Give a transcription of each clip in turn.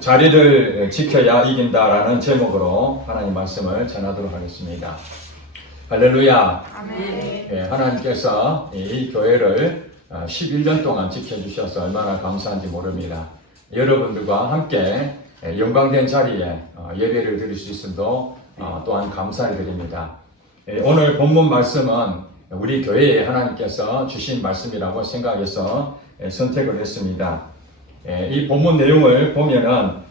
자리를 지켜야 이긴다라는 제목으로 하나님 말씀을 전하도록 하겠습니다. 할렐루야. 아멘. 하나님께서 이 교회를 11년 동안 지켜주셔서 얼마나 감사한지 모릅니다. 여러분들과 함께 영광된 자리에 예배를 드릴 수 있음도 또한 감사를 드립니다. 오늘 본문 말씀은 우리 교회에 하나님께서 주신 말씀이라고 생각해서 선택을 했습니다. 이 본문 내용을 보면은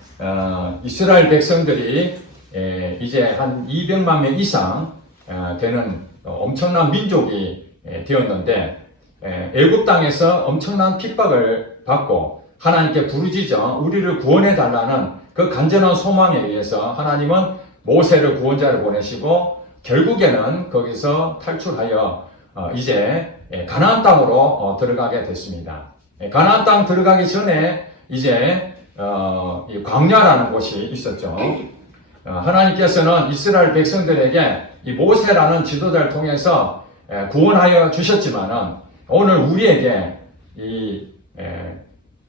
이스라엘 백성들이 이제 한 200만 명 이상 되는 엄청난 민족이 되었는데 애굽 땅에서 엄청난 핍박을 받고 하나님께 부르짖어 우리를 구원해 달라는 그 간절한 소망에 의해서 하나님은 모세를 구원자를 보내시고 결국에는 거기서 탈출하여 이제 가나안 땅으로 들어가게 됐습니다. 가나안 땅 들어가기 전에 이제 광야라는 곳이 있었죠. 하나님께서는 이스라엘 백성들에게 이 모세라는 지도자를 통해서 구원하여 주셨지만은 오늘 우리에게 이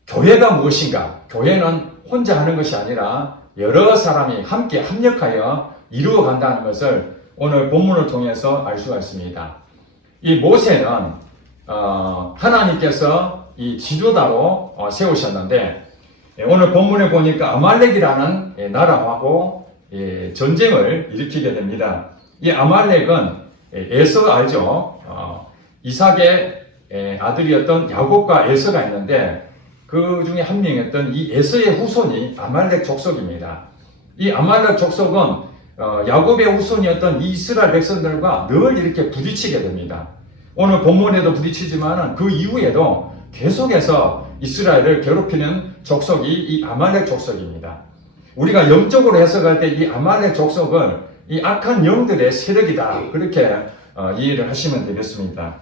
교회가 무엇인가? 교회는 혼자 하는 것이 아니라 여러 사람이 함께 합력하여 이루어 간다는 것을 오늘 본문을 통해서 알 수가 있습니다. 이 모세는 하나님께서 이 지도자로 세우셨는데 오늘 본문에 보니까 아말렉이라는 나라하고 전쟁을 일으키게 됩니다. 이 아말렉은 에서 알죠? 이삭의 아들이었던 야곱과 에서가 있는데 그 중에 한 명이었던 이 에서의 후손이 아말렉 족속입니다. 이 아말렉 족속은 야곱의 후손이었던 이 이스라엘 백성들과 늘 이렇게 부딪히게 됩니다. 오늘 본문에도 부딪히지만 그 이후에도 계속해서 이스라엘을 괴롭히는 족속이 이 아말렉 족속입니다. 우리가 영적으로 해석할 때 이 아말렉 족속을 이 악한 영들의 세력이다 그렇게 이해를 하시면 되겠습니다.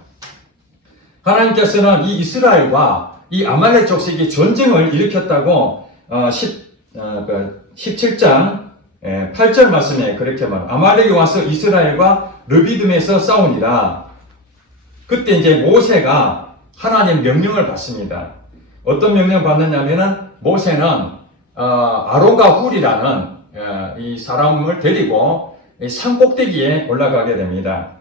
하나님께서는 이 이스라엘과 이 아말렉 족속이 전쟁을 일으켰다고 17장 8절 말씀에 그렇게 말합니다. 아말렉이 와서 이스라엘과 르비딤에서 싸우니라. 그때 이제 모세가 하나님 명령을 받습니다. 어떤 명령을 받느냐면은 모세는 아론과 훌이라는 이 사람을 데리고 산 꼭대기에 올라가게 됩니다.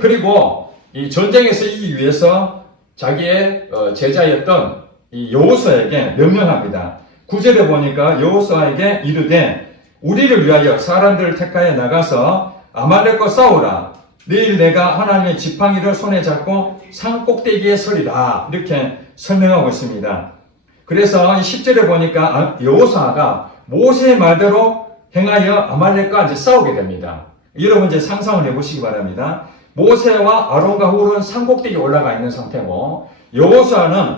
그리고 이 전쟁에서 이기기 위해서 자기의 제자였던 이 여호수아에게 명령합니다. 9절에 보니까 여호수아에게 이르되 우리를 위하여 사람들을 택하여 나가서 아말렉과 싸우라. 내일 내가 하나님의 지팡이를 손에 잡고 산 꼭대기에 서리라. 이렇게 설명하고 있습니다. 그래서 10절에 보니까 여호수아가 모세의 말대로 행하여 아말렉과 이제 싸우게 됩니다. 여러분 이제 상상을 해보시기 바랍니다. 모세와 아론과 훌은 산 꼭대기에 올라가 있는 상태고 여호수아는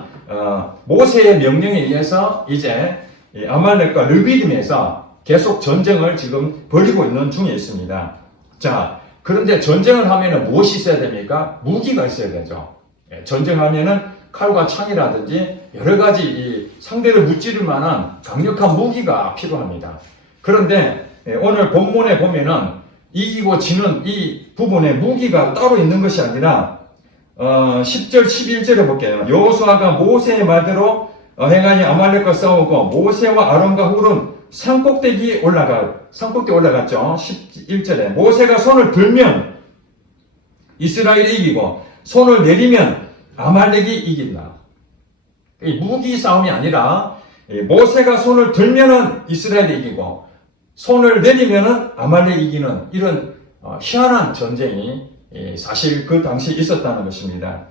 모세의 명령에 의해서 이제 아말렉과 르비딤에서 계속 전쟁을 지금 벌이고 있는 중에 있습니다. 자, 그런데 전쟁을 하면은 무엇이 있어야 됩니까? 무기가 있어야 되죠. 전쟁하면은 칼과 창이라든지 여러 가지 이 상대를 무찌를 만한 강력한 무기가 필요합니다. 그런데 오늘 본문에 보면은 이기고 지는 이 부분에 무기가 따로 있는 것이 아니라 10절 11절에 볼게요. 여호수아가 모세의 말대로 행하여 아말렉과 싸우고 모세와 아론과 훌은 산 꼭대기에 올라갔죠. 11절에 모세가 손을 들면 이스라엘이 이기고 손을 내리면 아말렉이 이긴다. 무기 싸움이 아니라 모세가 손을 들면은 이스라엘이 이기고 손을 내리면은 아말렉이 이기는 이런 희한한 전쟁이 사실 그 당시에 있었다는 것입니다.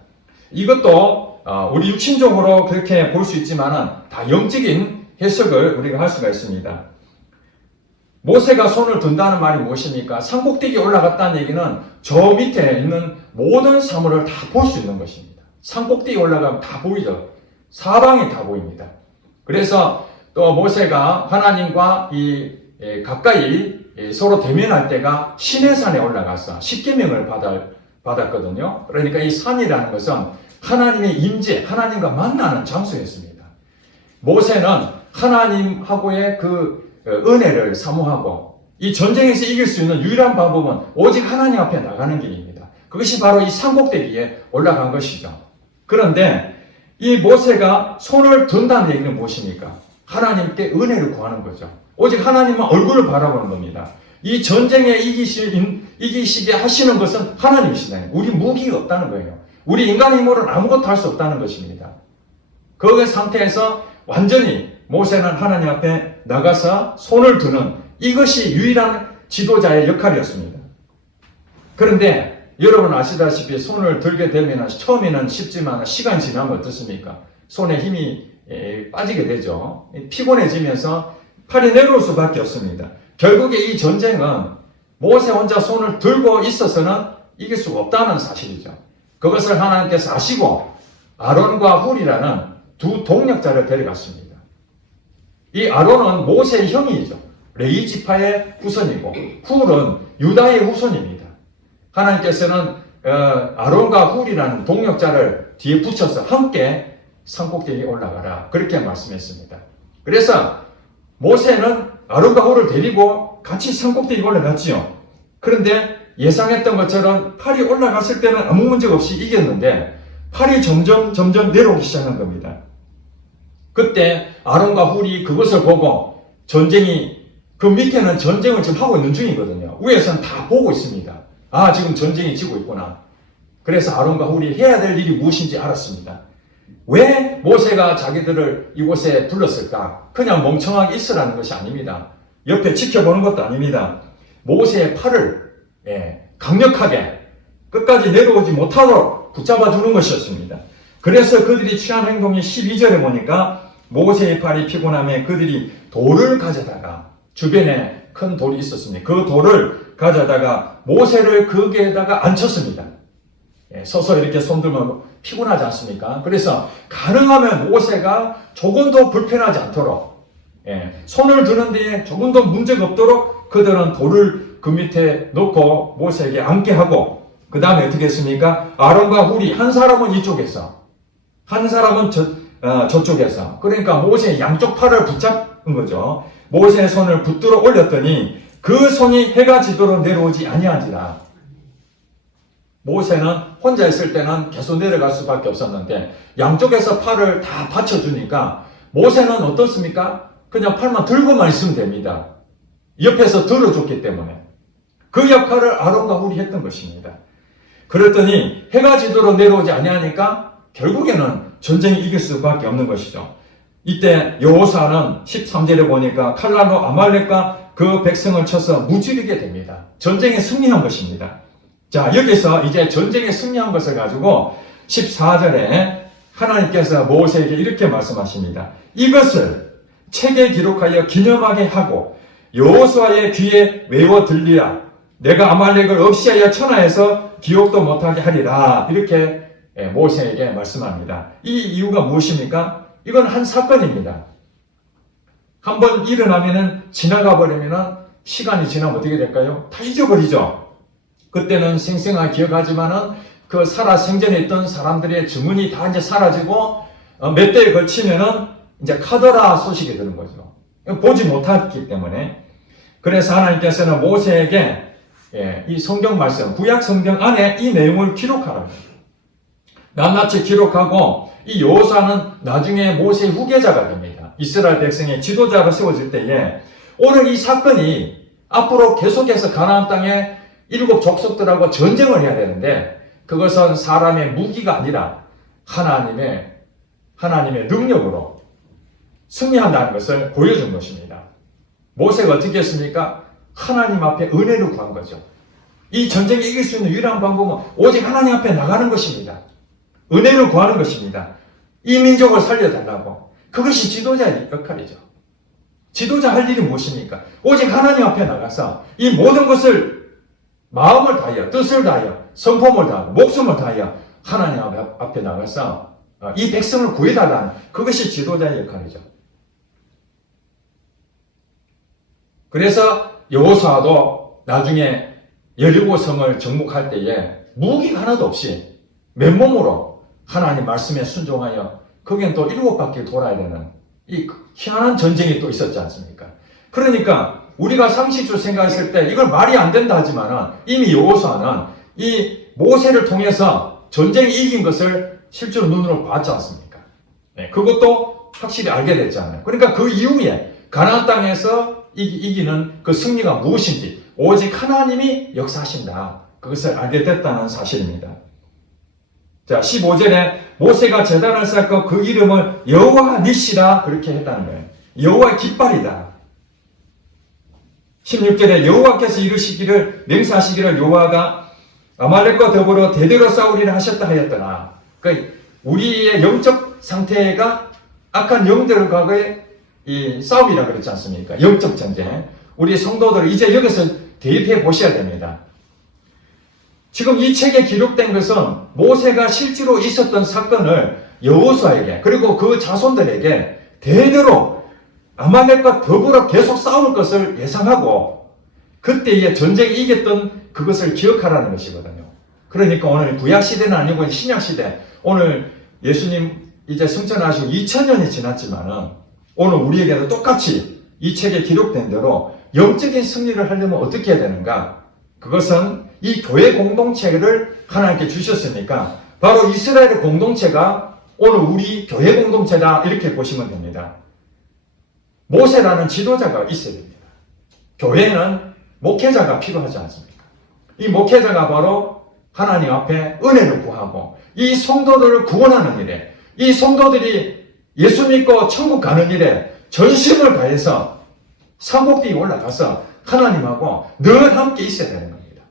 이것도 우리 육신적으로 그렇게 볼 수 있지만은 다 영적인 해석을 우리가 할 수가 있습니다. 모세가 손을 든다는 말이 무엇입니까? 산꼭대기에 올라갔다는 얘기는 저 밑에 있는 모든 사물을 다 볼 수 있는 것입니다. 산꼭대기에 올라가면 다 보이죠. 사방이 다 보입니다. 그래서 또 모세가 하나님과 가까이 서로 대면할 때가 시내산에 올라가서 십계명을 받았거든요. 그러니까 이 산이라는 것은 하나님의 임재, 하나님과 만나는 장소였습니다. 모세는 하나님하고의 그 은혜를 사모하고 이 전쟁에서 이길 수 있는 유일한 방법은 오직 하나님 앞에 나가는 길입니다. 그것이 바로 이 산꼭대기에 올라간 것이죠. 그런데 이 모세가 손을 든다는 얘기는 무엇입니까? 하나님께 은혜를 구하는 거죠. 오직 하나님만 얼굴을 바라보는 겁니다. 이 전쟁에 이기시게 하시는 것은 하나님이시다. 우리 무기가 없다는 거예요. 우리 인간의 힘으로는 아무것도 할 수 없다는 것입니다. 그 상태에서 완전히 모세는 하나님 앞에 나가서 손을 드는 이것이 유일한 지도자의 역할이었습니다. 그런데 여러분 아시다시피 손을 들게 되면 처음에는 쉽지만 시간이 지나면 어떻습니까? 손에 힘이 빠지게 되죠. 피곤해지면서 팔이 내려올 수밖에 없습니다. 결국에 이 전쟁은 모세 혼자 손을 들고 있어서는 이길 수가 없다는 사실이죠. 그것을 하나님께서 아시고 아론과 훌이라는 두 동력자를 데려갔습니다. 이 아론은 모세의 형이죠. 레위 지파의 후손이고 훌은 유다의 후손입니다. 하나님께서는 아론과 훌이라는 동력자를 뒤에 붙여서 함께 산꼭대기에 올라가라 그렇게 말씀했습니다. 그래서 모세는 아론과 훌을 데리고 같이 산꼭대기에 올라갔지요. 그런데 예상했던 것처럼 팔이 올라갔을 때는 아무 문제 없이 이겼는데 팔이 점점 내려오기 시작한 겁니다. 그때 아론과 훌이 그것을 보고 전쟁이 그 밑에는 전쟁을 지금 하고 있는 중이거든요. 위에서는 다 보고 있습니다. 아, 지금 전쟁이 지고 있구나. 그래서 아론과 훌이 해야 될 일이 무엇인지 알았습니다. 왜 모세가 자기들을 이곳에 불렀을까? 그냥 멍청하게 있으라는 것이 아닙니다. 옆에 지켜보는 것도 아닙니다. 모세의 팔을 강력하게 끝까지 내려오지 못하도록 붙잡아 주는 것이었습니다. 그래서 그들이 취한 행동이 12절에 보니까 모세의 팔이 피곤함에 그들이 돌을 가져다가 주변에 큰 돌이 있었습니다. 그 돌을 가져다가 모세를 거기에다가 앉혔습니다. 서서 이렇게 손들면 피곤하지 않습니까? 그래서 가능하면 모세가 조금도 불편하지 않도록 손을 드는 데에 조금도 문제가 없도록 그들은 돌을 그 밑에 놓고 모세에게 앉게 하고 그 다음에 어떻게 했습니까? 아론과 훌이 한 사람은 이쪽에서 한 사람은 저쪽에서 그러니까 모세의 양쪽 팔을 붙잡은 거죠. 모세의 손을 붙들어 올렸더니 그 손이 해가 지도록 내려오지 아니한지라. 모세는 혼자 있을 때는 계속 내려갈 수밖에 없었는데 양쪽에서 팔을 다 받쳐주니까 모세는 어떻습니까? 그냥 팔만 들고만 있으면 됩니다. 옆에서 들어줬기 때문에. 그 역할을 아론과 훌이 했던 것입니다. 그랬더니 해가 지도록 내려오지 아니하니까 결국에는 전쟁이 이길 수밖에 없는 것이죠. 이때 여호수아는 13절에 보니까 칼날로 아말렉과 그 백성을 쳐서 무찌르게 됩니다. 전쟁에 승리한 것입니다. 자, 여기서 이제 전쟁에 승리한 것을 가지고 14절에 하나님께서 모세에게 이렇게 말씀하십니다. 이것을 책에 기록하여 기념하게 하고 여호수아의 귀에 외워 들리라. 내가 아말렉을 없이하여 천하에서 기억도 못하게 하리라. 이렇게 모세에게 말씀합니다. 이 이유가 무엇입니까? 이건 한 사건입니다. 한번 일어나면은 지나가 버리면은 시간이 지나면 어떻게 될까요? 다 잊어버리죠. 그때는 생생하게 기억하지만은 그 살아 생전에 있던 사람들의 증언이 다 이제 사라지고 몇 대에 걸치면은 이제 카더라 소식이 드는 거죠. 보지 못했기 때문에. 그래서 하나님께서는 모세에게 이 성경 말씀, 구약 성경 안에 이 내용을 기록하라고 합니다. 낱낱이 기록하고 이 여호수아는 나중에 모세의 후계자가 됩니다. 이스라엘 백성의 지도자로 세워질 때에 오늘 이 사건이 앞으로 계속해서 가나안 땅에 7 족속들하고 전쟁을 해야 되는데 그것은 사람의 무기가 아니라 하나님의 능력으로 승리한다는 것을 보여준 것입니다. 모세가 어떻게 했습니까? 하나님 앞에 은혜를 구한 거죠. 이 전쟁에 이길 수 있는 유일한 방법은 오직 하나님 앞에 나가는 것입니다. 은혜를 구하는 것입니다. 이 민족을 살려달라고. 그것이 지도자의 역할이죠. 지도자 할 일이 무엇입니까? 오직 하나님 앞에 나가서 이 모든 것을 마음을 다하여, 뜻을 다하여, 성품을 다하고, 목숨을 다하여 하나님 앞에 나가서 이 백성을 구해달라는 그것이 지도자의 역할이죠. 그래서 여호수아도 나중에 여리고 성을 정복할 때에 무기가 하나도 없이 맨몸으로 하나님 말씀에 순종하여 거기는 또 7바퀴 돌아야 되는 이 희한한 전쟁이 또 있었지 않습니까? 그러니까 우리가 상식적으로 생각했을 때 이걸 말이 안 된다 하지만은 이미 여호수아는 이 모세를 통해서 전쟁에 이긴 것을 실제로 눈으로 봤지 않습니까? 그것도 확실히 알게 됐잖아요. 그러니까 그 이후에 가나안 땅에서 이기는 그 승리가 무엇인지 오직 하나님이 역사하신다. 그것을 알게 됐다는 사실입니다. 자, 15절에 모세가 제단을 쌓고 그 이름을 여호와 니시라 그렇게 했다는 거예요. 여호와의 깃발이다. 16절에 여호와께서 이르시기를 맹세하시기를 여호와가 아말렉과 더불어 대대로 싸우리라 하셨다 하였더라. 그러니까 우리의 영적 상태가 악한 영들과의 이 싸움이라 그랬지 않습니까? 영적 전쟁. 우리 성도들 이제 여기서 대입해 보셔야 됩니다. 지금 이 책에 기록된 것은 모세가 실제로 있었던 사건을 여호수아에게 그리고 그 자손들에게 대대로 아말렉과 더불어 계속 싸울 것을 예상하고 그때에 전쟁에 이겼던 그것을 기억하라는 것이거든요. 그러니까 오늘 구약시대는 아니고 신약시대, 오늘 예수님 이제 승천하시고 2000년이 지났지만은 오늘 우리에게도 똑같이 이 책에 기록된 대로 영적인 승리를 하려면 어떻게 해야 되는가? 그것은 이 교회 공동체를 하나님께 주셨으니까 바로 이스라엘의 공동체가 오늘 우리 교회 공동체다 이렇게 보시면 됩니다. 모세라는 지도자가 있어야 됩니다. 교회는 목회자가 필요하지 않습니까? 이 목회자가 바로 하나님 앞에 은혜를 구하고 이 성도들을 구원하는 일에 이 성도들이 예수 믿고 천국 가는 일에 전심을 다해서 산꼭대기에 올라가서 하나님하고 늘 함께 있어야 되는 겁니다.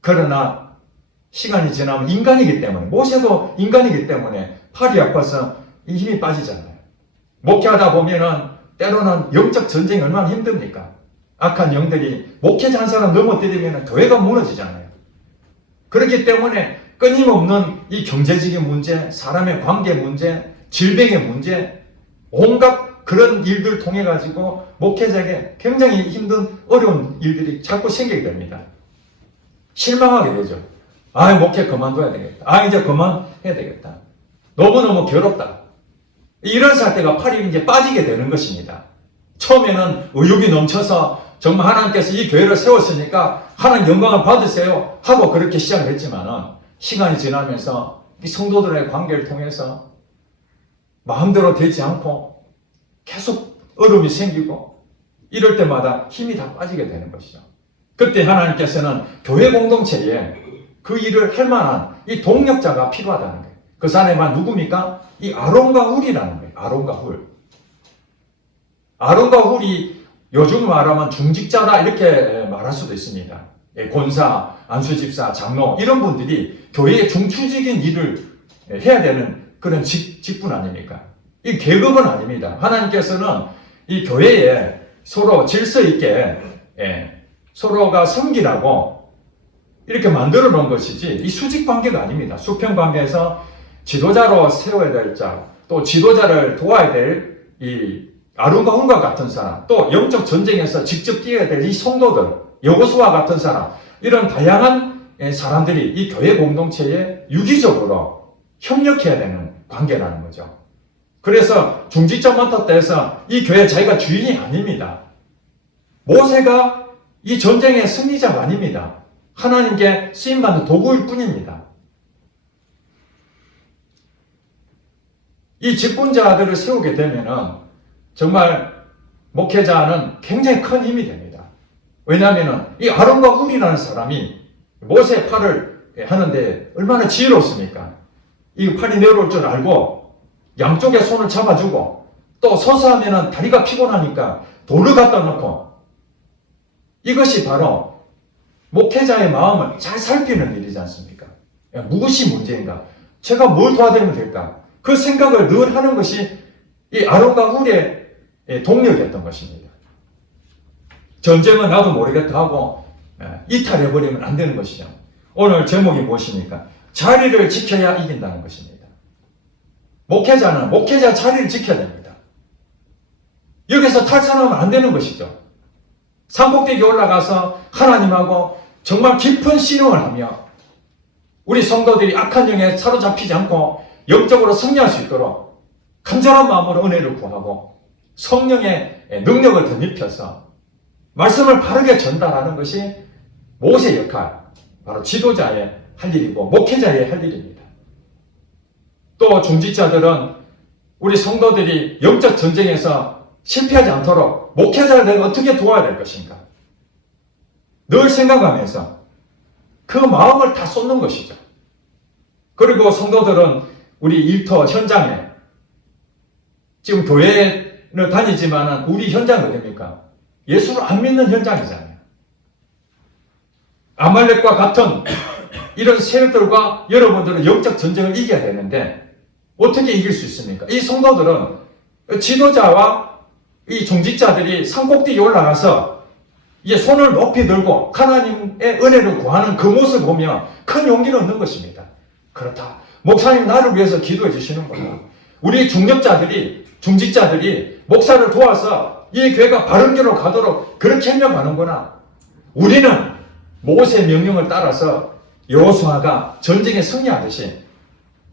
그러나 시간이 지나면 인간이기 때문에 모세도 인간이기 때문에 팔이 아파서 이 힘이 빠지잖아요. 목회하다 보면은 때로는 영적 전쟁이 얼마나 힘듭니까? 악한 영들이 목회자 한 사람 넘어뜨리면 교회가 무너지잖아요. 그렇기 때문에 끊임없는 이 경제적인 문제, 사람의 관계 문제, 질병의 문제, 온갖 그런 일들 통해 가지고 목회자에게 굉장히 힘든 어려운 일들이 자꾸 생기게 됩니다. 실망하게 되죠. 아, 목회 그만둬야 되겠다. 아, 이제 그만해야 되겠다. 너무너무 괴롭다. 이런 사태가 팔이 이제 빠지게 되는 것입니다. 처음에는 의욕이 넘쳐서 정말 하나님께서 이 교회를 세웠으니까 하나님 영광을 받으세요 하고 그렇게 시작을 했지만은 시간이 지나면서 이 성도들의 관계를 통해서 마음대로 되지 않고 계속 어려움이 생기고 이럴 때마다 힘이 다 빠지게 되는 것이죠. 그때 하나님께서는 교회 공동체에 그 일을 할 만한 이 동력자가 필요하다는 거예요. 그 사람만 누굽니까? 이 아론과 훌이라는 거예요. 아론과 훌. 아론과 훌이 요즘 말하면 중직자다 이렇게 말할 수도 있습니다. 권사, 안수집사, 장로 이런 분들이 교회의 중추적인 일을 해야 되는 그런 직분 아닙니까? 이 계급은 아닙니다. 하나님께서는 이 교회에 서로 질서 있게 서로가 섬기라고 이렇게 만들어 놓은 것이지 이 수직 관계가 아닙니다. 수평 관계에서 지도자로 세워야 될 자, 또 지도자를 도와야 될 이 아론과 훌과 같은 사람, 또 영적 전쟁에서 직접 뛰어야 될 이 성도들, 여호수아 같은 사람, 이런 다양한 사람들이 이 교회 공동체에 유기적으로 협력해야 되는 관계라는 거죠. 그래서 중직자만 탔다 해서 이 교회 자기가 주인이 아닙니다. 모세가 이 전쟁의 승리자가 아닙니다. 하나님께 쓰임받는 도구일 뿐입니다. 이 직분자들을 세우게 되면은 정말 목회자는 굉장히 큰 힘이 됩니다. 왜냐하면 이 아론과 훌이라는 사람이 모세의 팔을 하는데 얼마나 지혜롭습니까? 이 팔이 내려올 줄 알고 양쪽에 손을 잡아주고 또 서서 하면은 다리가 피곤하니까 돌을 갖다 놓고 이것이 바로 목회자의 마음을 잘 살피는 일이지 않습니까? 무엇이 문제인가? 제가 뭘 도와드리면 될까? 그 생각을 늘 하는 것이 이 아론과 훌의 동력이었던 것입니다. 전쟁은 나도 모르겠다 하고 이탈해버리면 안 되는 것이죠. 오늘 제목이 무엇입니까? 자리를 지켜야 이긴다는 것입니다. 목회자는 목회자 자리를 지켜야 됩니다. 여기서 탈선하면 안 되는 것이죠. 산꼭대기에 올라가서 하나님하고 정말 깊은 신앙을 하며 우리 성도들이 악한 영에 사로잡히지 않고 영적으로 승리할 수 있도록 간절한 마음으로 은혜를 구하고 성령의 능력을 덧입혀서 말씀을 바르게 전달하는 것이 모세 역할, 바로 지도자의 할 일이고 목회자의 할 일입니다. 또 중직자들은 우리 성도들이 영적 전쟁에서 실패하지 않도록 목회자를 내가 어떻게 도와야 될 것인가? 늘 생각하면서 그 마음을 다 쏟는 것이죠. 그리고 성도들은 우리 일터 현장에 지금 교회를 다니지만 우리 현장이 어딥니까? 예수를 안 믿는 현장이잖아요. 아말렉과 같은 이런 세력들과 여러분들은 영적 전쟁을 이겨야 되는데 어떻게 이길 수 있습니까? 이 성도들은 지도자와 이 중직자들이 산꼭대기에 올라가서 이제 손을 높이 들고 하나님의 은혜를 구하는 그 모습을 보면 큰 용기를 얻는 것입니다. 그렇다. 목사님 나를 위해서 기도해 주시는구나. 우리 중직자들이 목사를 도와서 이 교회가 바른 길로 가도록 그렇게 협력하는구나. 우리는 모세의 명령을 따라서 여호수아가 전쟁에 승리하듯이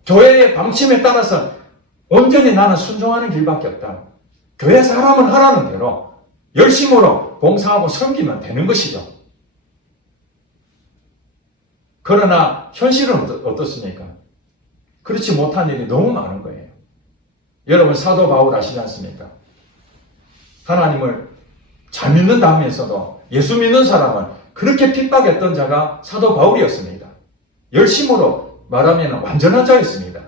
교회의 방침에 따라서 온전히 나는 순종하는 길밖에 없다. 교회 사람은 하라는 대로 열심으로 봉사하고 섬기면 되는 것이죠. 그러나 현실은 어떻습니까? 그렇지 못한 일이 너무 많은 거예요. 여러분 사도 바울 아시지 않습니까? 하나님을 잘 믿는다 하면서도 예수 믿는 사람은 그렇게 핍박했던 자가 사도 바울이었습니다. 열심으로 말하면 완전한 자였습니다.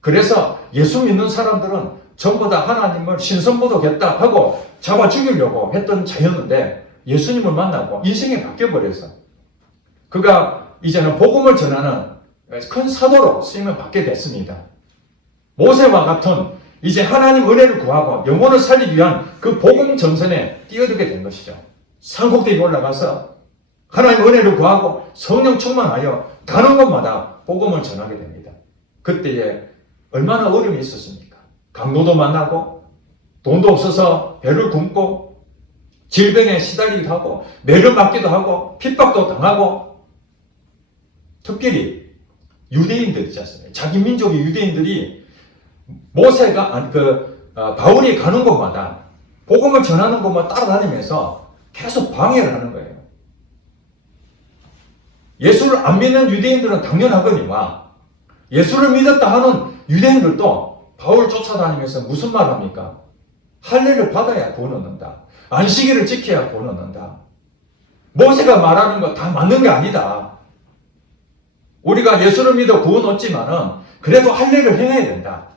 그래서 예수 믿는 사람들은 전부 다 하나님을 신성모독했다 하고 잡아 죽이려고 했던 자였는데 예수님을 만나고 인생이 바뀌어버려서 그가 이제는 복음을 전하는 큰 사도로 쓰임을 받게 됐습니다. 모세와 같은 이제 하나님 은혜를 구하고 영혼을 살리기 위한 그 복음 전선에 뛰어들게 된 것이죠. 산꼭대기에 올라가서 하나님 은혜를 구하고 성령 충만하여 가는 곳마다 복음을 전하게 됩니다. 그때에 얼마나 어려움이 있었습니까? 강도도 만나고 돈도 없어서 배를 굶고 질병에 시달리기도 하고 매를 맞기도 하고 핍박도 당하고 특별히 유대인들 있지 않습니까? 자기 민족의 유대인들이 모세가 바울이 가는 곳마다 복음을 전하는 곳마다 따라다니면서 계속 방해를 하는 거예요. 예수를 안 믿는 유대인들은 당연하거니와 예수를 믿었다 하는 유대인들도 바울 쫓아다니면서 무슨 말 합니까? 할례를 받아야 구원 얻는다. 안식일을 지켜야 구원 얻는다. 모세가 말하는 거 다 맞는 게 아니다. 우리가 예수를 믿어 구원 얻지만은 그래도 할례를 행해야 된다.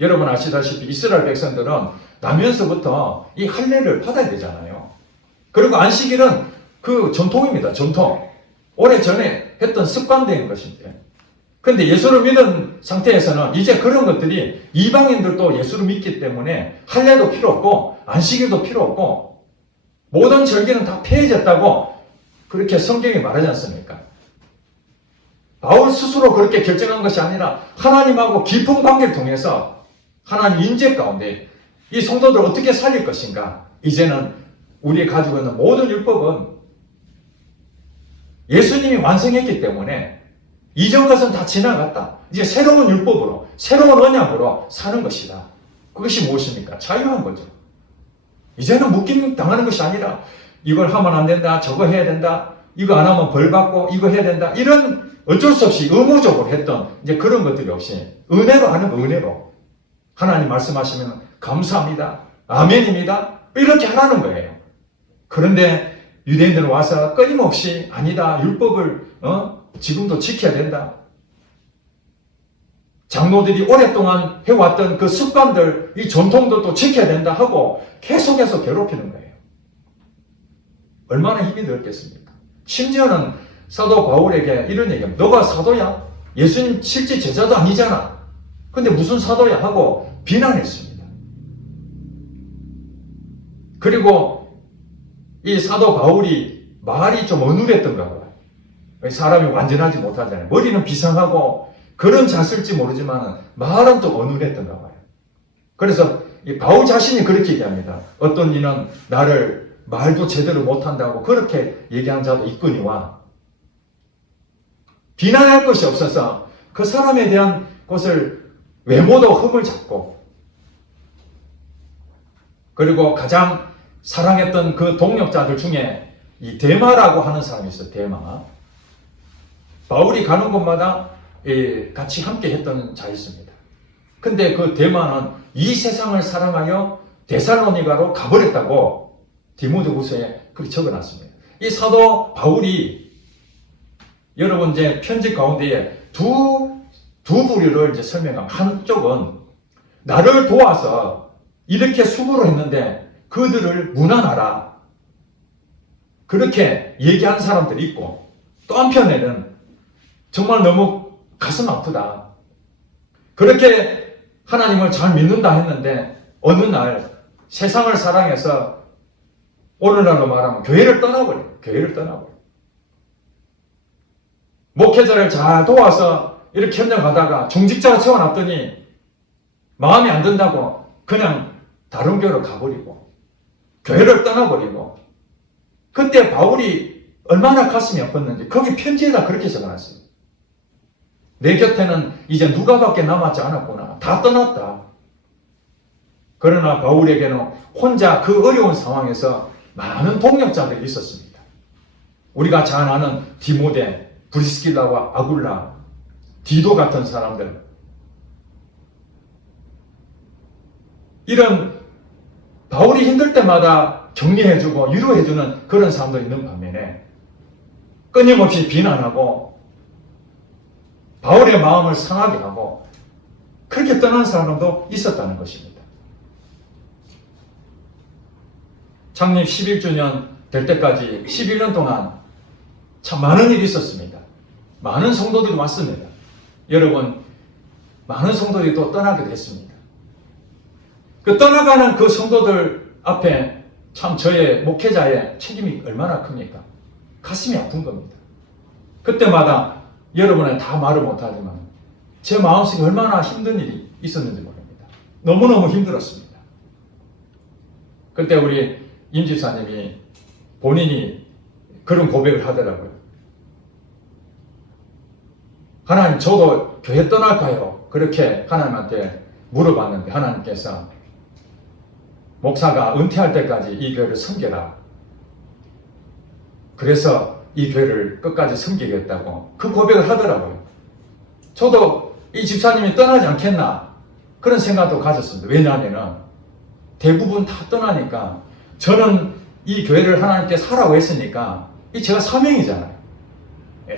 여러분 아시다시피 이스라엘 백성들은 나면서부터 이 할례를 받아야 되잖아요. 그리고 안식일은 그 전통입니다. 전통. 오래전에 했던 습관된 것인데. 근데 예수를 믿은 상태에서는 이제 그런 것들이 이방인들도 예수를 믿기 때문에 할례도 필요 없고 안식일도 필요 없고 모든 절기는 다 폐해졌다고 그렇게 성경이 말하지 않습니까? 바울 스스로 그렇게 결정한 것이 아니라 하나님하고 깊은 관계를 통해서 하나님 인재 가운데 이 성도들 어떻게 살릴 것인가? 이제는 우리가 가지고 있는 모든 율법은 예수님이 완성했기 때문에 이전 것은 다 지나갔다. 이제 새로운 율법으로, 새로운 언약으로 사는 것이다. 그것이 무엇입니까? 자유한 거죠. 이제는 묶임 당하는 것이 아니라 이걸 하면 안 된다, 저거 해야 된다, 이거 안 하면 벌 받고 이거 해야 된다. 이런 어쩔 수 없이 의무적으로 했던 이제 그런 것들이 없이 은혜로 하는 거, 은혜로. 하나님 말씀하시면 감사합니다. 아멘입니다. 이렇게 하라는 거예요. 그런데 유대인들은 와서 끊임없이 아니다. 율법을 지금도 지켜야 된다. 장로들이 오랫동안 해왔던 그 습관들, 이 전통들도 지켜야 된다 하고 계속해서 괴롭히는 거예요. 얼마나 힘이 들었겠습니까? 심지어는 사도 바울에게 이런 얘기합니다. 너가 사도야? 예수님 실제 제자도 아니잖아. 근데 무슨 사도야? 하고 비난했습니다. 그리고 이 사도 바울이 말이 좀 어눌했던가 봐요. 사람이 완전하지 못하잖아요. 머리는 비상하고 그런 자쓸지 모르지만 말은 또 어눌했던가 봐요. 그래서 이 바울 자신이 그렇게 얘기합니다. 어떤 이는 나를 말도 제대로 못한다고 그렇게 얘기한 자도 있거니와 비난할 것이 없어서 그 사람에 대한 것을 외모도 흠을 잡고 그리고 가장 사랑했던 그 동역자들 중에 이 데마라고 하는 사람이 있어요. 데마. 바울이 가는 곳마다 같이 함께 했던 자 있습니다. 근데 그 대만은 이 세상을 사랑하여 데살로니가로 가버렸다고 디모데후서에 그렇게 적어놨습니다. 이 사도 바울이 여러분 이제 편지 가운데에 두 부류를 이제 설명하면, 한쪽은 나를 도와서 이렇게 수고를 했는데 그들을 무난하라, 그렇게 얘기한 사람들이 있고, 또 한편에는 정말 너무 가슴 아프다, 그렇게 하나님을 잘 믿는다 했는데 어느 날 세상을 사랑해서, 오늘날로 말하면 교회를 떠나버려. 목회자를 잘 도와서 이렇게 협력하다가 중직자가 채워놨더니 마음에 안 든다고 그냥 다른 교회로 가버리고 교회를 떠나버리고, 그때 바울이 얼마나 가슴이 아팠는지 거기 편지에다 그렇게 적어놨어요. 내 곁에는 이제 누가밖에 남았지 않았구나. 다 떠났다. 그러나 바울에게는 혼자 그 어려운 상황에서 많은 동력자들이 있었습니다. 우리가 잘 아는 디모데, 브리스길라와 아굴라, 디도 같은 사람들, 이런 바울이 힘들 때마다 격려해주고 위로해주는 그런 사람도 있는 반면에 끊임없이 비난하고 바울의 마음을 상하게 하고 그렇게 떠난 사람도 있었다는 것입니다. 창립 11주년 될 때까지 11년 동안 참 많은 일이 있었습니다. 많은 성도들이 왔습니다. 여러분, 많은 성도들이 또 떠나기도 했습니다. 그 떠나가는 그 성도들 앞에 참 저의 목회자의 책임이 얼마나 큽니까? 가슴이 아픈 겁니다. 그때마다 여러분은 다 말을 못하지만 제 마음속에 얼마나 힘든 일이 있었는지 모릅니다. 너무너무 힘들었습니다. 그때 우리 임 집사님이 본인이 그런 고백을 하더라고요. 하나님, 저도 교회 떠날까요? 그렇게 하나님한테 물어봤는데 하나님께서 목사가 은퇴할 때까지 이 교회를 섬겨라, 그래서 이 교회를 끝까지 섬기겠다고 그 고백을 하더라고요. 저도 이 집사님이 떠나지 않겠나 그런 생각도 가졌습니다. 왜냐하면 대부분 다 떠나니까 저는 이 교회를 하나님께서 하라고 했으니까 이 제가 사명이잖아요.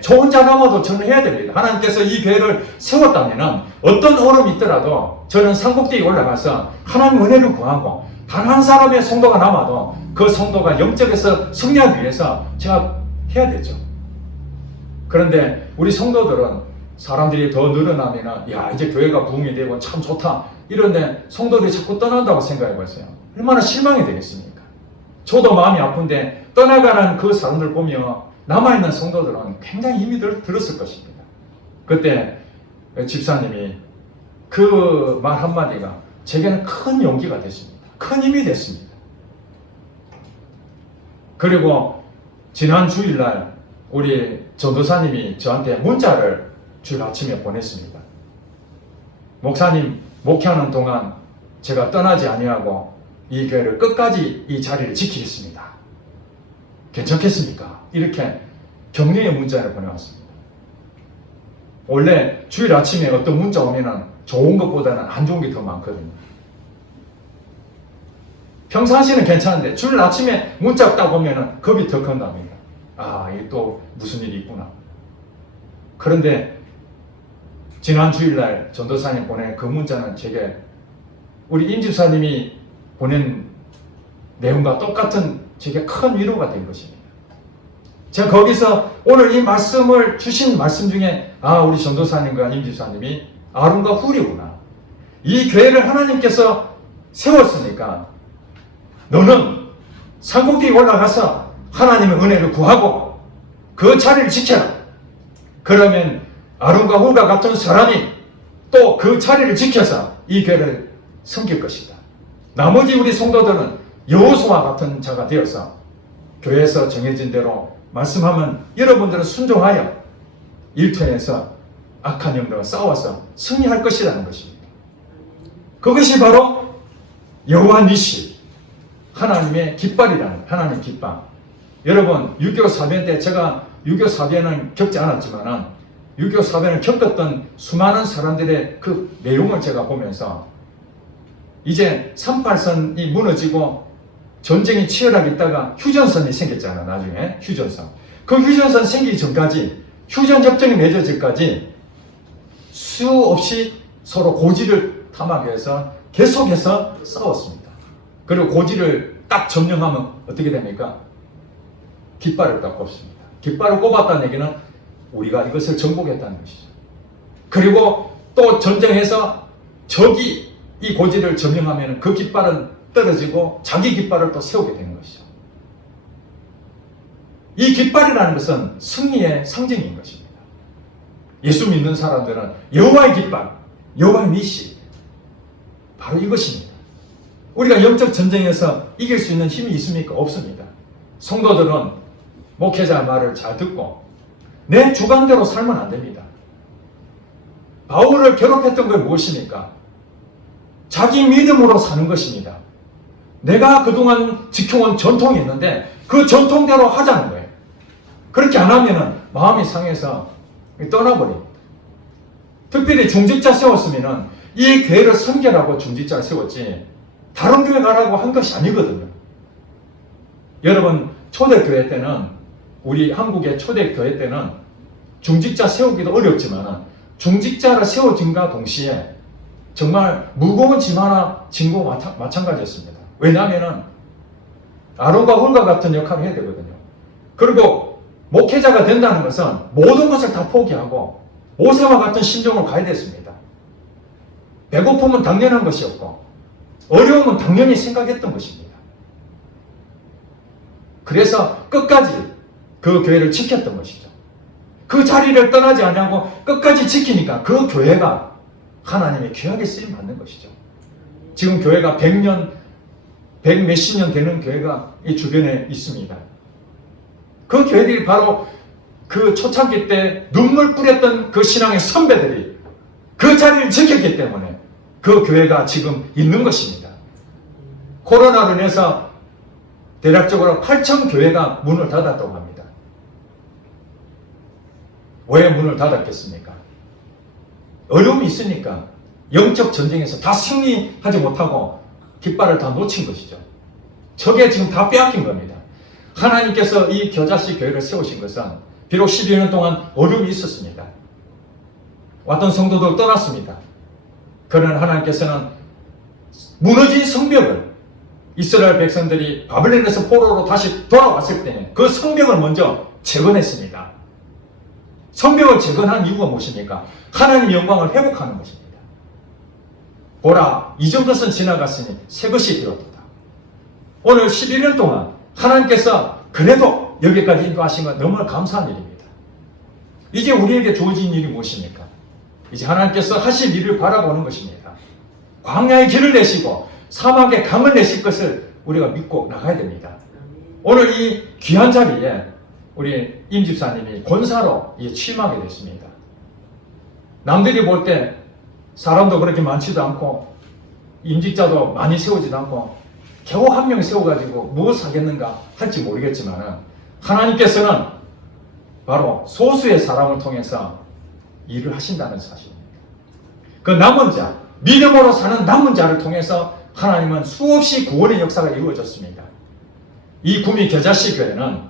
저 혼자 남아도 저는 해야 됩니다. 하나님께서 이 교회를 세웠다면 어떤 어려움이 있더라도 저는 산꼭대기에 올라가서 하나님 은혜를 구하고 단 한 사람의 성도가 남아도 그 성도가 영적에서 승리하기 위해서 제가 해야 되죠. 그런데 우리 성도들은 사람들이 더 늘어나면 야, 이제 교회가 부흥이 되고 참 좋다 이런데 성도들이 자꾸 떠난다고 생각해 보세요. 얼마나 실망이 되겠습니까? 저도 마음이 아픈데 떠나가는 그 사람들 보면 남아있는 성도들은 굉장히 힘이 들었을 것입니다. 그때 집사님이 그 말 한마디가 제게는 큰 용기가 됐습니다. 큰 힘이 됐습니다. 그리고 지난 주일날 우리 전도사님이 저한테 문자를 주일 아침에 보냈습니다. 목사님, 목회하는 동안 제가 떠나지 아니하고 이 교회를 끝까지 이 자리를 지키겠습니다. 괜찮겠습니까? 이렇게 격려의 문자를 보내왔습니다. 원래 주일 아침에 어떤 문자 오면은 좋은 것보다는 안 좋은 게 더 많거든요. 평상시는 괜찮은데 주일 아침에 문자 딱 오면은 겁이 더 큰답니다. 아, 이게 또 무슨 일이 있구나. 그런데 지난 주일날 전도사님 보낸 그 문자는 제게 우리 임 집사님이 보낸 내용과 똑같은 제게 큰 위로가 된 것입니다. 제가 거기서 오늘 이 말씀을 주신 말씀 중에 우리 전도사님과 임 집사님이 아론과 훌이구나. 이 교회를 하나님께서 세웠으니까 너는 산꼭대기에 올라가서 하나님의 은혜를 구하고 그 자리를 지켜라. 그러면 아론과 훌과 같은 사람이 또 그 자리를 지켜서 이 교회를 섬길 것이다. 나머지 우리 성도들은 여호수아 같은 자가 되어서 교회에서 정해진 대로 말씀하면 여러분들은 순종하여 일터에서 악한 영들과 싸워서 승리할 것이라는 것입니다. 그것이 바로 여호와 니시, 하나님의 깃발이라는, 하나님의 깃발. 여러분 6.25 사변 때 제가 6.25 사변은 겪지 않았지만 6.25 사변을 겪었던 수많은 사람들의 그 내용을 제가 보면서 이제 38선이 무너지고 전쟁이 치열하게 있다가 휴전선이 생겼잖아. 나중에 휴전선. 그 휴전선 생기기 전까지, 휴전협정이 맺어질까지 수없이 서로 고지를 탐하면서 계속해서 싸웠습니다. 그리고 고지를 딱 점령하면 어떻게 됩니까? 깃발을 딱 꼽습니다. 깃발을 꼽았다는 얘기는 우리가 이것을 정복했다는 것이죠. 그리고 또 전쟁해서 적이 이 고지를 점령하면 그 깃발은 떨어지고 자기 깃발을 또 세우게 되는 것이죠. 이 깃발이라는 것은 승리의 상징인 것입니다. 예수 믿는 사람들은 여호와의 깃발, 여호와의 미시, 바로 이것입니다. 우리가 영적 전쟁에서 이길 수 있는 힘이 있습니까? 없습니다. 성도들은 목회자 말을 잘 듣고 내 주관대로 살면 안 됩니다. 바울을 괴롭혔던 건 무엇입니까? 자기 믿음으로 사는 것입니다. 내가 그동안 지켜온 전통이 있는데 그 전통대로 하자는 거예요. 그렇게 안 하면은 마음이 상해서 떠나버립니다. 특별히 중직자 세웠으면은 이 교회를 섬기라고 중직자를 세웠지 다른 교회 가라고 한 것이 아니거든요. 여러분, 초대교회 때는, 우리 한국의 초대교회 때는 중직자 세우기도 어렵지만 중직자를 세워진과 동시에 정말 무거운 짐 하나 진고 마찬가지였습니다. 왜냐하면 아론과 홀과 같은 역할을 해야 되거든요. 그리고 목회자가 된다는 것은 모든 것을 다 포기하고 모세와 같은 심정으로 가야 됐습니다. 배고픔은 당연한 것이었고 어려움은 당연히 생각했던 것입니다. 그래서 끝까지 그 교회를 지켰던 것이죠. 그 자리를 떠나지 않고 끝까지 지키니까 그 교회가 하나님의 귀하게 쓰임 받는 것이죠. 지금 교회가 100년, 100 몇십 년 되는 교회가 이 주변에 있습니다. 그 교회들이 바로 그 초창기 때 눈물 뿌렸던 그 신앙의 선배들이 그 자리를 지켰기 때문에 그 교회가 지금 있는 것입니다. 코로나로 인해서 대략적으로 8천 교회가 문을 닫았다고 합니다. 왜 문을 닫았겠습니까? 어려움이 있으니까 영적 전쟁에서 다 승리하지 못하고 깃발을 다 놓친 것이죠. 저게 지금 다 빼앗긴 겁니다. 하나님께서 이 겨자씨 교회를 세우신 것은 비록 12년 동안 어려움이 있었습니다. 왔던 성도들 떠났습니다. 그러나 하나님께서는 무너진 성벽을 이스라엘 백성들이 바벨론에서 포로로 다시 돌아왔을 때 그 성벽을 먼저 재건했습니다. 성벽을 재건한 이유가 무엇입니까? 하나님의 영광을 회복하는 것입니다. 보라, 이전 것은 지나갔으니 새 것이 되었도다. 오늘 11년 동안 하나님께서 그래도 여기까지 인도하신 건 너무 감사한 일입니다. 이제 우리에게 주어진 일이 무엇입니까? 이제 하나님께서 하실 일을 바라보는 것입니다. 광야의 길을 내시고 사막의 강을 내실 것을 우리가 믿고 나가야 됩니다. 오늘 이 귀한 자리에 우리 임 집사님이 권사로 취임하게 됐습니다. 남들이 볼 때 사람도 그렇게 많지도 않고 임직자도 많이 세우지도 않고 겨우 한 명 세워가지고 무엇을 하겠는가 할지 모르겠지만 하나님께서는 바로 소수의 사람을 통해서 일을 하신다는 사실입니다. 그 남은 자, 믿음으로 사는 남은 자를 통해서 하나님은 수없이 구원의 역사가 이루어졌습니다. 이 구미 겨자씨 교회는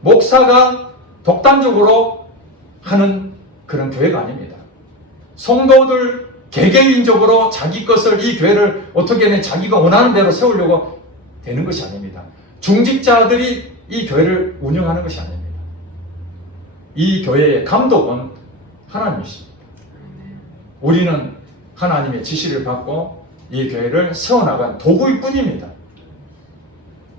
목사가 독단적으로 하는 그런 교회가 아닙니다. 성도들 개개인적으로 자기 것을, 이 교회를 어떻게든 자기가 원하는 대로 세우려고 되는 것이 아닙니다. 중직자들이 이 교회를 운영하는 것이 아닙니다. 이 교회의 감독은 하나님이십니다. 우리는 하나님의 지시를 받고 이 교회를 세워나간 도구일 뿐입니다.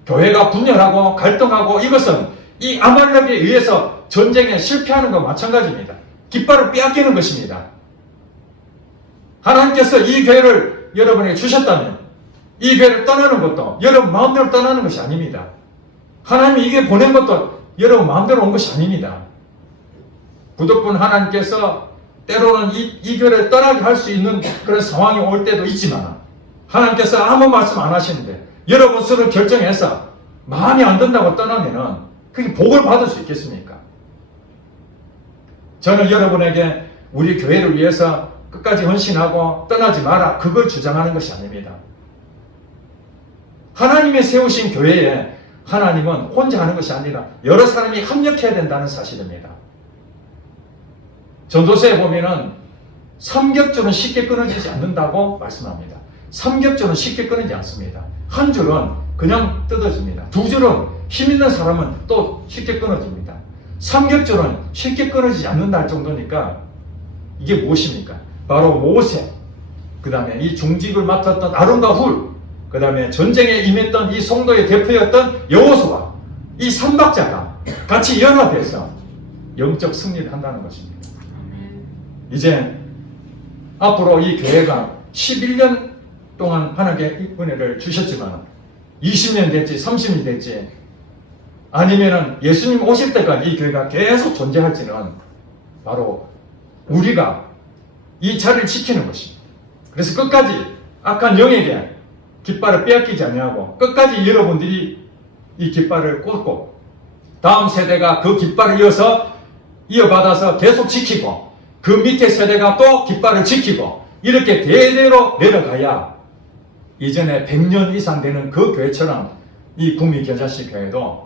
교회가 분열하고 갈등하고 이것은 이 아말렉에 의해서 전쟁에 실패하는 것과 마찬가지입니다. 깃발을 빼앗기는 것입니다. 하나님께서 이 교회를 여러분에게 주셨다면 이 교회를 떠나는 것도 여러분 마음대로 떠나는 것이 아닙니다. 하나님이 이게 보낸 것도 여러분 마음대로 온 것이 아닙니다. 부득분 하나님께서 때로는 이 교회를 떠나게 할 수 있는 그런 상황이 올 때도 있지만 하나님께서 아무 말씀 안 하시는데 여러분 스스로 결정해서 마음이 안 든다고 떠나면은 그게 복을 받을 수 있겠습니까? 저는 여러분에게 우리 교회를 위해서 끝까지 헌신하고 떠나지 마라, 그걸 주장하는 것이 아닙니다. 하나님의 세우신 교회에 하나님은 혼자 하는 것이 아니라 여러 사람이 합력해야 된다는 사실입니다. 전도서에 보면은 삼겹줄은 쉽게 끊어지지 않는다고 말씀합니다. 삼겹줄은 쉽게 끊어지지 않습니다. 한 줄은 그냥 뜯어집니다. 두 줄은 힘 있는 사람은 또 쉽게 끊어집니다. 삼겹줄은 쉽게 끊어지지 않는다 할 정도니까 이게 무엇입니까? 바로 모세, 그 다음에 이 중직을 맡았던 아론과 훌, 그 다음에 전쟁에 임했던 이 성도의 대표였던 여호수아, 이 삼박자가 같이 연합해서 영적 승리를 한다는 것입니다. 이제 앞으로 이 교회가 11년 동안 하나님께 은혜를 주셨지만 20년 됐지 30년 됐지 아니면은 예수님 오실 때까지 이 교회가 계속 존재할지는 바로 우리가 이 자리를 지키는 것입니다. 그래서 끝까지 악한 영에게 깃발을 빼앗기지 아니하고 끝까지 여러분들이 이 깃발을 꽂고 다음 세대가 그 깃발을 이어받아서 계속 지키고 그 밑에 세대가 또 깃발을 지키고 이렇게 대대로 내려가야 이전에 100년 이상 되는 그 교회처럼 이 구미겨자씨 교회도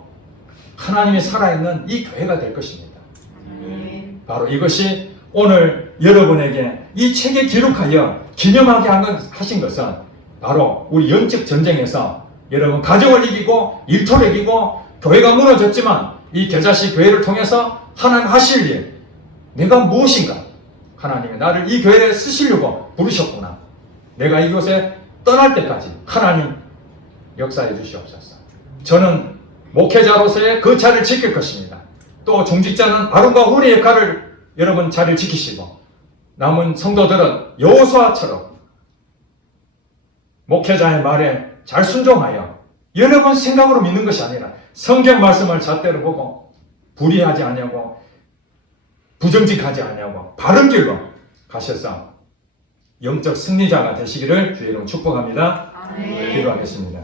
하나님이 살아있는 이 교회가 될 것입니다. 바로 이것이 오늘 여러분에게 이 책에 기록하여 기념하게 하신 것은 바로 우리 영적 전쟁에서 여러분 가정을 이기고 일터를 이기고 교회가 무너졌지만 이 겨자씨 교회를 통해서 하나님 하실 일, 내가 무엇인가? 하나님이 나를 이 교회에 쓰시려고 부르셨구나. 내가 이곳에 떠날 때까지 하나님 역사해 주시옵소서. 저는 목회자로서의 그 자리를 지킬 것입니다. 또 중직자는 아론과 훌의 역할을 여러분 자리를 지키시고 남은 성도들은 여호수아처럼 목회자의 말에 잘 순종하여 여러분 생각으로 믿는 것이 아니라 성경 말씀을 잣대로 보고 불의하지 아니하고 부정직하지 아니하고 바른 길로 가셔서 영적 승리자가 되시기를 주의 이름으로 축복합니다. 기도하겠습니다.